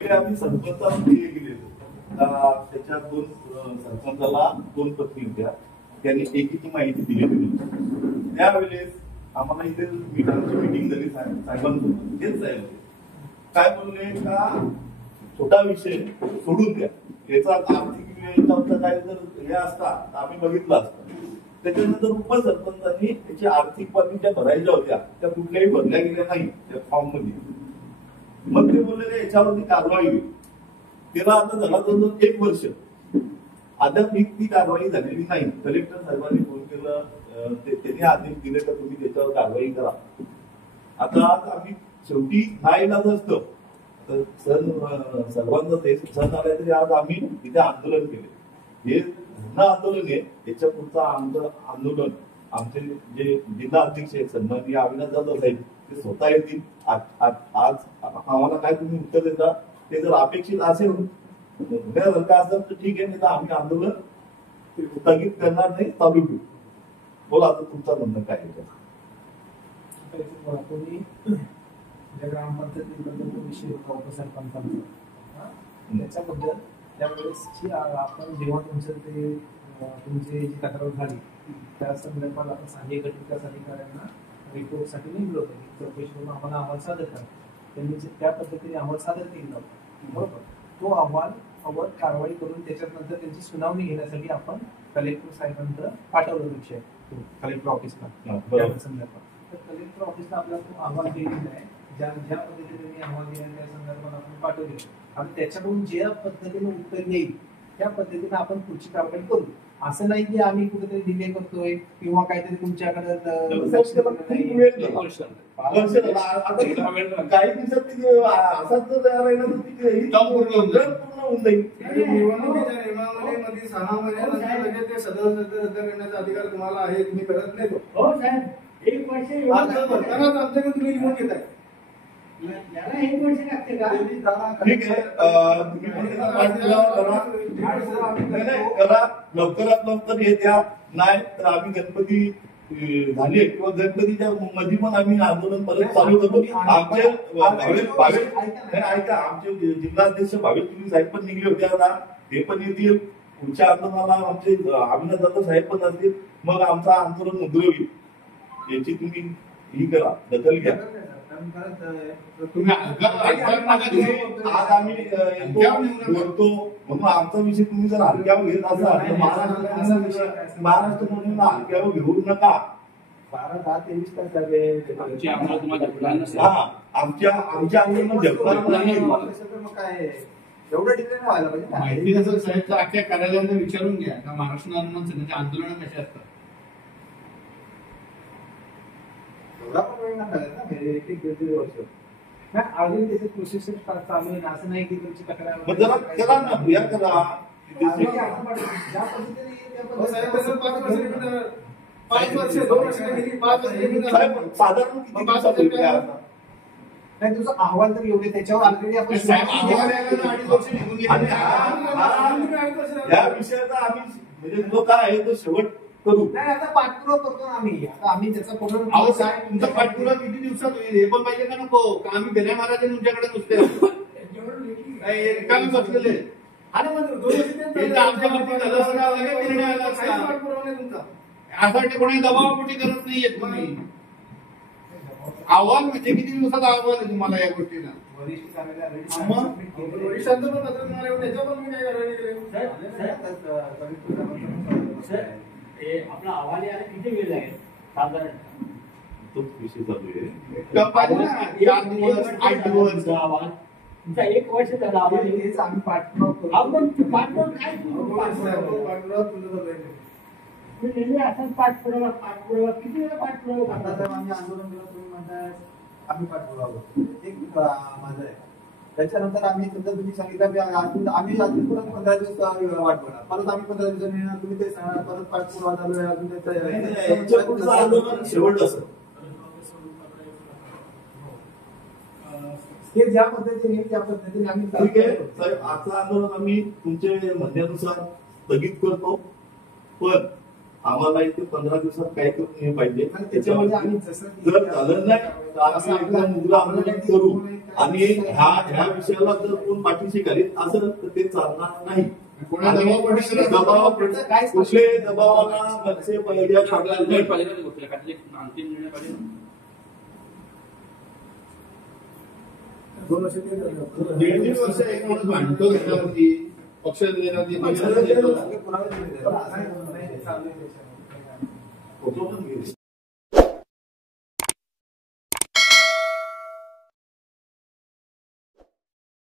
आम्ही सरपंचाला हे गेले त्याच्या सरपंचाला 2 पत्नी होत्या, त्यांनी एकीची माहिती दिली होती. त्यावेळेस आम्हाला इथे मीटिंग झाली साहेबांसोबत. तेच साहेब काय बोलले का छोटा विषय सोडून द्या, याचा आर्थिक काय जर हे असता तर आम्ही बघितलं असतं. त्याच्यानंतर उपसरपंचांनी त्याच्या आर्थिक बाबी ज्या भरायच्या होत्या त्या कुठल्याही भरल्या गेल्या नाही त्या फॉर्म मध्ये. मग ते बोलले याच्यावरती कारवाई होईल. त्याला आता झाला जवळ 1 वर्ष, अद्याप ती कारवाई झालेली नाही. कलेक्टर साहेबांनी फोन केलं, त्यांनी आदेश दिले तर तुम्ही त्याच्यावर कारवाई करा. आता आम्ही शेवटी नाईलाज असतं तर सर्वांचा सण आला तरी आज आम्ही इथे आंदोलन केले. हे धरणं आंदोलन आहे. त्याच्या पुढचं आमचं आंदोलन आमचे जे जिल्हा अध्यक्ष आहेत सन्माननीय अविनाश जाधव साहेब ते स्वतः येतील. आज आम्हाला काय तुम्ही उत्तर देता ते जर अपेक्षित असेल होण्यासारखं असेल तर ठीक आहे, नाही तर आम्ही आंदोलन स्थगित करणार नाही, चालू ठेवू. बोला आता तुमचं म्हणणं काय आहे? ग्रामपंचायतीबद्दल विषय होता उपसरपंचांचा, त्याच्याबद्दल त्यावेळेस आपण जेव्हा तुमची जी तक्रार झाली त्या संदर्भात आपण सहाय्यक गट विकास अधिकाऱ्यांना रिपोर्टसाठी निघलो होतो. चौकशी करून आम्हाला अहवाल सादर करा. त्यांनी त्या पद्धतीने अहवाल सादर केला होता. बरोबर, तो अहवाल कारवाई करून त्याच्यानंतर त्यांची सुनावणी घेण्यासाठी आपण कलेक्टर साहेबांकडे पाठवलं विषय कलेक्टर ऑफिसला संदर्भात. तर कलेक्टर ऑफिसला आपला तो अहवाल दिलेला आहे. ज्या पद्धतीने त्यांनी अहवाल दिला त्या संदर्भात आपण पाठवले आणि त्याच्याकडून ज्या पद्धतीने उत्तर येईल त्या पद्धतीने आपण पुढची कारवाई करू. असं नाही की आम्ही कुठेतरी डिले करतोय किंवा काहीतरी तुमच्याकडे काही दिवसात असाच जर राहिला तर पूर्ण होऊन जाईल. निवडणुकीच्या 6 महिन्यानंतर ते सदस्य रद्द करण्याचा अधिकार तुम्हाला आहे, तुम्ही करत नाही. हो साहेब, 1 वर्ष आमच्याकडे तुम्ही लिहून घेताय. याला 1 वर्ष लागते का? ठीक आहे, करा लवकरात लवकर येत्या. नाही तर आम्ही गणपती झाले किंवा गणपतीच्या मध्ये पण आम्ही आंदोलन परत चालू करतो. आमचे ऐका, आमचे जिल्हाध्यक्ष भावेश साहेब पण निघले होते आता, ते पण येतील. पुढच्या आंदोलनाला आमचे अविनाश जाधव साहेब पण असतील. मग आमचं आंदोलन उग्र होईल. याची तुम्ही ही करा, दखल घ्या. आज आम्ही बोलतो म्हणून आमचा विषय तुम्ही जर हलक्यावर घेत असाल महाराष्ट्र म्हणून हलक्यावर घेऊ नका. 12-23 तास झाले आमच्या आंदोलन झेपणार नाही. काय एवढं डिले नाही व्हायला पाहिजे. माहिती नसेल साहेब तर अख्ख्या कार्यालयांना विचारून घ्या का महाराष्ट्र आंदोलन कसे असतात. अजून त्याचे प्रोसेस चालू आहे. असं नाही की तुमची तक्रार करा. नाही तुझा अहवाल तर येऊ दे, त्याच्यावर ऑलरेडी आपण या विषयाचा आम्ही म्हणजे जो काय आहे तो शेवट करू. नाही आता पाठपुरावा करतो आम्ही. आता आम्ही त्याचा पूर्ण तुमचा पाठपुरावा किती दिवसात होईल हे पण पाहिजे का नको? का आम्ही बिना महाराज तुमच्याकडे नुसते रिकामी बसलेले आणि मग 2 वर्ष आमच्या बाबतीत झालं असं निर्णय आला असता. यासाठी कोणी दबावपोटी करत नाहीये तुम्ही. अहवाल म्हणजे किती दिवसाचा अहवाल आहे तुम्हाला या गोष्टीला? वरिष्ठांचं पण पत्र तुम्हाला येऊन त्याच्यावर पण मी काय कारवाई केली. आपला अहवाल यायला किती वेळ लागेल साधारण? तोच विषय चालू आहे. 4 दिवस 8 दिवस तुमचा 1 वर्ष झाला अहवाल. हेच आम्ही पाठपुरावा करू. आपण पाठपुरावा काय असं पाठपुरावा किती वेळा पाठपुरावा करतात? आम्ही आंदोलन केलं तुम्ही म्हणताय आम्ही पाठपुरावा करतो. एक माझं आहे. त्याच्यानंतर आम्ही समजा तुम्ही सांगितलं आम्ही अजून परत 15 दिवस वाट बघणार. परत आम्ही 15 दिवसांनी येणार. तुम्ही ते परत पाठपुरावा चालू आहे अजून आंदोलन शेवट असं हे ज्या पद्धतीने त्या पद्धतीने आम्ही ठीक आहे साहेब. आजचं आंदोलन आम्ही तुमच्या म्हणण्यानुसार स्थगित करतो, पण आम्हाला इथे 15 दिवसात काय करून हे पाहिजे. त्याच्यामध्ये आम्ही जसं जर झालं नाही तर आम्ही एकदम उग्र आंदोलन करू. आणि ह्या विषयाला जर कोण पाठीशी घालीत असं तर ते चालणार नाही. कोणा दबाव पडण्याचं दबाव कुठले दबावाला लक्ष पाहिजे अंतिम निर्णय पाहिजे. 2 वर्ष 1.5 वर्ष एक माणूस भांडतो घेण्यावरती पक्ष देण्यावरती पुरावे दिले. होतो पण